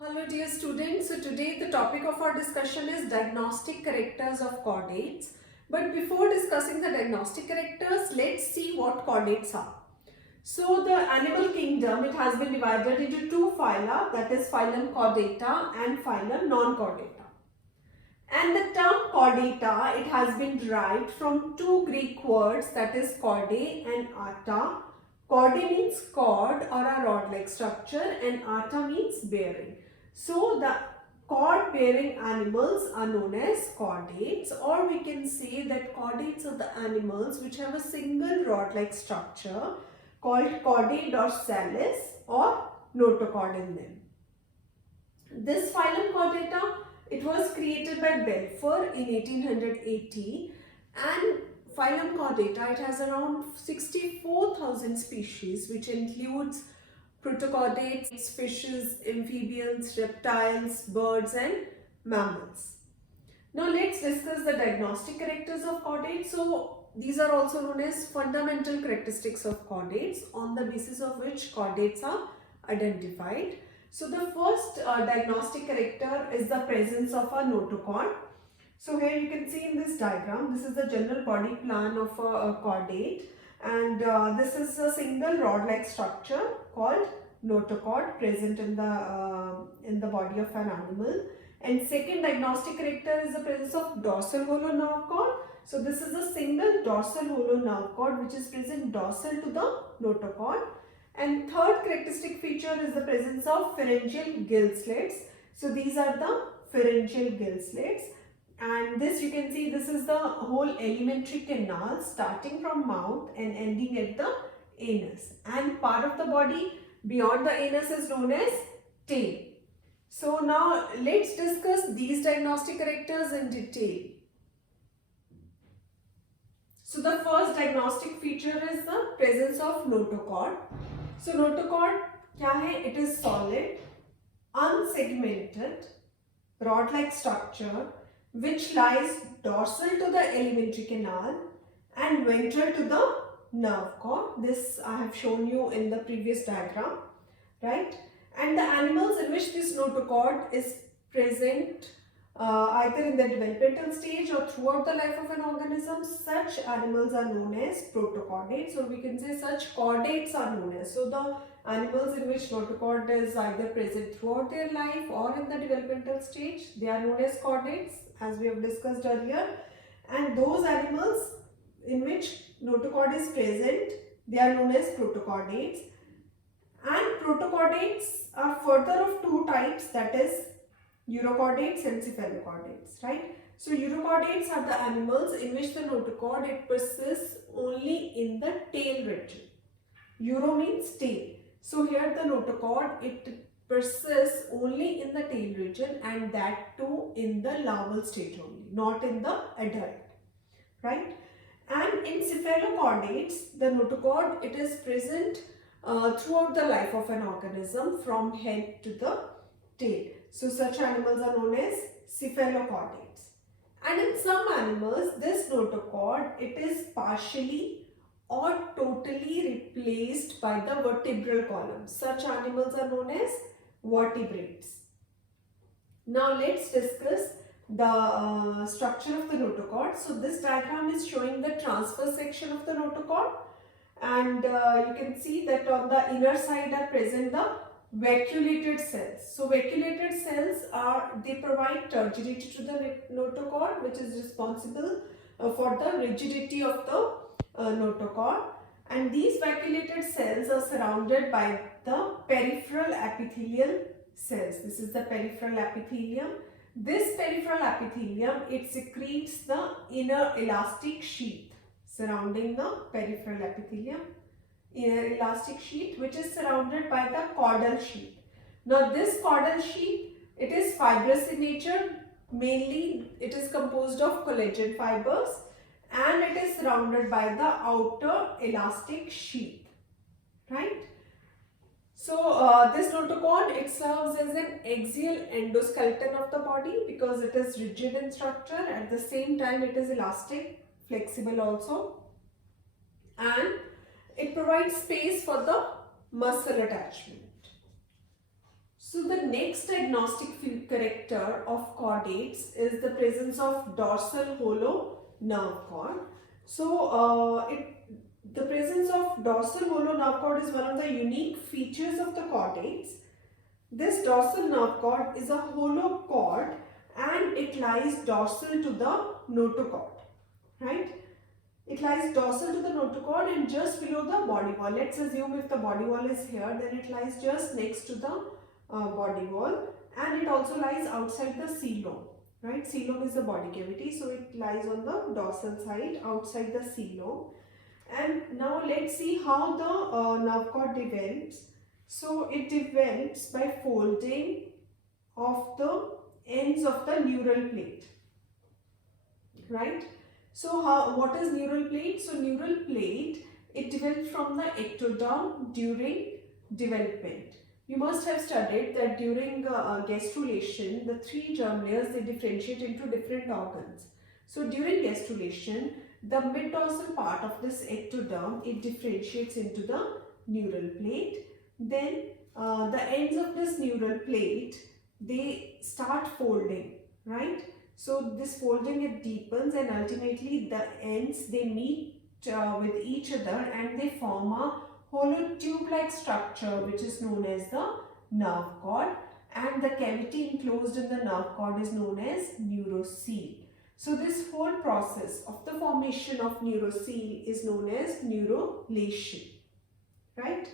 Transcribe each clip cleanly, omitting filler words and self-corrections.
Hello dear students, so today the topic of our discussion is diagnostic characters of chordates. But before discussing the diagnostic characters, let's see what chordates are. So the animal kingdom, it has been divided into two phyla, that is phylum Chordata and phylum Non-Chordata. And the term chordata, it has been derived from two Greek words, that is chordae and ata. Chordae means cord or a rod-like structure and ata means bearing. So the cord-bearing animals are known as chordates, or we can say that chordates are the animals which have a single rod-like structure called chordae dorsalis or notochord in them. This phylum Chordata, it was created by Belfer in 1880, and phylum Chordata, it has around 64,000 species, which includes protochordates, fishes, amphibians, reptiles, birds and mammals. Now let's discuss the diagnostic characters of chordates. So these are also known as fundamental characteristics of chordates, on the basis of which chordates are identified. So the first diagnostic character is the presence of a notochord. So here you can see in this diagram, this is the general body plan of a chordate, and this is a single rod-like structure called notochord present in the body of an animal. And second diagnostic character is the presence of dorsal hollow nerve cord. So this is a single dorsal hollow nerve cord which is present dorsal to the notochord. And third characteristic feature is the presence of pharyngeal gill slits. So these are the pharyngeal gill slits. And this, you can see, this is the whole alimentary canal starting from mouth and ending at the anus. And part of the body beyond the anus is known as tail. So now let's discuss these diagnostic characters in detail. So the first diagnostic feature is the presence of notochord. So notochord क्या है? It is solid, unsegmented, rod-like structure which lies dorsal to the alimentary canal and ventral to the nerve cord. This I have shown you in the previous diagram, right? And the animals in which this notochord is present either in the developmental stage or throughout the life of an organism, such animals are known as protochordates, or we can say such chordates are known as. So the animals in which notochord is either present throughout their life or in the developmental stage, they are known as chordates, as we have discussed earlier. And those animals in which notochord is present, they are known as protochordates. And protochordates are further of two types, that is urochordates and cephalochordates, right? So urochordates are the animals in which the notochord, it persists only in the tail region. Uro means tail. So here the notochord, it persists only in the tail region, and that too in the larval stage only, not in the adult, right? And in cephalochordates, the notochord, it is present throughout the life of an organism from head to the tail. So such animals are known as cephalochordates. And in some animals, this notochord, it is partially or totally replaced by the vertebral column. Such animals are known as vertebrates. Now let's discuss the structure of the notochord. So this diagram is showing the transverse section of the notochord, and you can see that on the inner side are present the vacuolated cells. So vacuolated cells they provide turgidity to the notochord, which is responsible for the rigidity of the notochord. And these vacuolated cells are surrounded by the peripheral epithelial cells. This is the peripheral epithelium. This peripheral epithelium, it secretes the inner elastic sheath surrounding the peripheral epithelium. Inner elastic sheath which is surrounded by the caudal sheath. Now this caudal sheath, it is fibrous in nature. Mainly it is composed of collagen fibers, and it is surrounded by the outer elastic sheath, right? So this notochord, it serves as an axial endoskeleton of the body because it is rigid in structure. At the same time, it is elastic, flexible also, and it provides space for the muscle attachment. So the next diagnostic character of chordates is the presence of dorsal hollow nerve cord. So the presence of dorsal hollow nerve cord is one of the unique features of the chordates. This dorsal nerve cord is a hollow cord and it lies dorsal to the notochord, right? It lies dorsal to the notochord and just below the body wall. Let's assume if the body wall is here, then it lies just next to the body wall, and it also lies outside the coelom, right? Coelom is the body cavity, so it lies on the dorsal side outside the coelom. And now let's see how the nerve cord develops. So it develops by folding of the ends of the neural plate, right? So what is neural plate? So neural plate, it develops from the ectoderm during development. You must have studied that during gastrulation, the three germ layers, they differentiate into different organs. So during gastrulation, the mid-dorsal part of this ectoderm, it differentiates into the neural plate. Then the ends of this neural plate, they start folding, right? So this folding, it deepens, and ultimately the ends, they meet with each other and they form a hollow tube-like structure which is known as the nerve cord, and the cavity enclosed in the nerve cord is known as neurocele. So this whole process of the formation of neurocele is known as neurulation, right?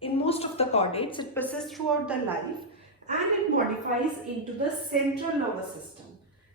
In most of the chordates, it persists throughout the life and it modifies into the central nervous system.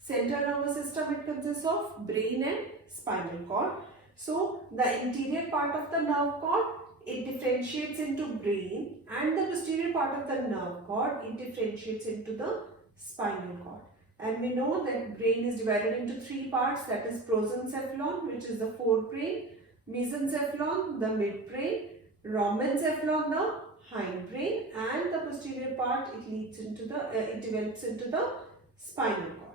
Central nervous system, it consists of brain and spinal cord. So the interior part of the nerve cord, it differentiates into brain, and the posterior part of the nerve cord, it differentiates into the spinal cord. And we know that brain is divided into three parts, that is prosencephalon, which is the forebrain, mesencephalon, the midbrain, rhombencephalon, the hindbrain, and the posterior part, it develops into the spinal cord.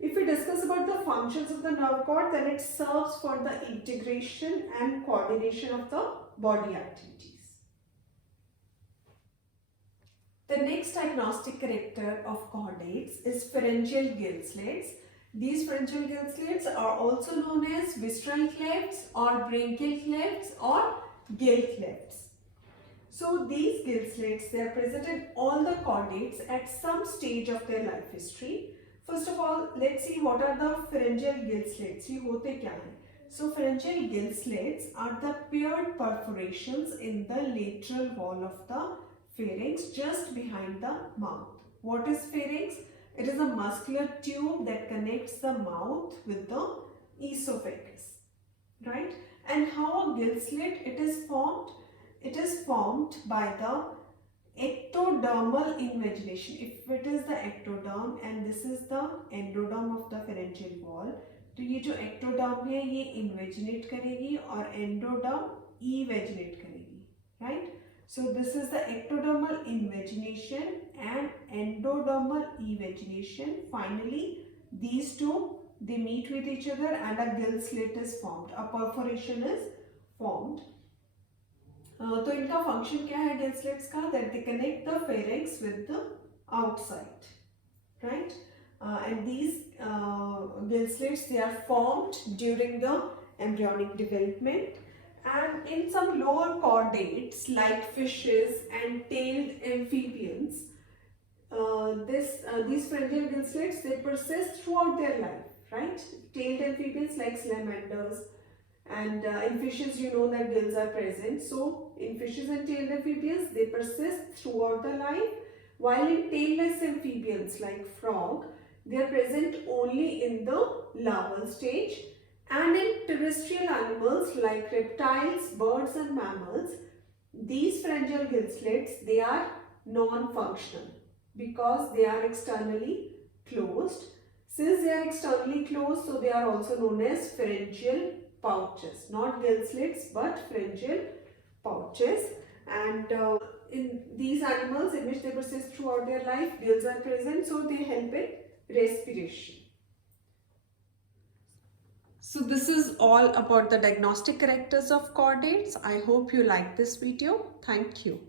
If we discuss about the functions of the nerve cord, then it serves for the integration and coordination of the body activities. The next diagnostic character of chordates is pharyngeal gill slits. These pharyngeal gill slits are also known as visceral clefts or branchial clefts or gill clefts. So these gill slits, they are present in all the chordates at some stage of their life history. First of all, let's see what are the pharyngeal gill slits. ये होते क्या हैं? So pharyngeal gill slits are the paired perforations in the lateral wall of the pharynx just behind the mouth. What is pharynx? It is a muscular tube that connects the mouth with the esophagus, right? And how a gill slit it is formed? It is formed by the ectodermal invagination. If it is the ectoderm and this is the endoderm of the pharyngeal wall, तो ये जो ectoderm है ये invaginate करेगी और endoderm evaginate करेगी, right? So this is the ectodermal invagination and endodermal evagination. Finally, these two, they meet with each other and a gill slit is formed. A perforation is formed. तो इनका function क्या है gill slits का? That they connect the pharynx with the outside, right? And these gill slits, they are formed during the embryonic development, and in some lower chordates like fishes and tailed amphibians, these pharyngeal gill slits, they persist throughout their life, right? Tailed amphibians like salamanders, and in fishes you know that gills are present. So in fishes and tailed amphibians, they persist throughout the life, while in tailless amphibians like frog, they are present only in the larval stage. And in terrestrial animals like reptiles, birds and mammals, these pharyngeal gill slits, they are non-functional because they are externally closed. Since they are externally closed, so they are also known as pharyngeal pouches, not gill slits but pharyngeal pouches. And in these animals in which they persist throughout their life, gills are present, so they help in respiration. So this is all about the diagnostic characters of chordates. I hope you like this video. Thank you.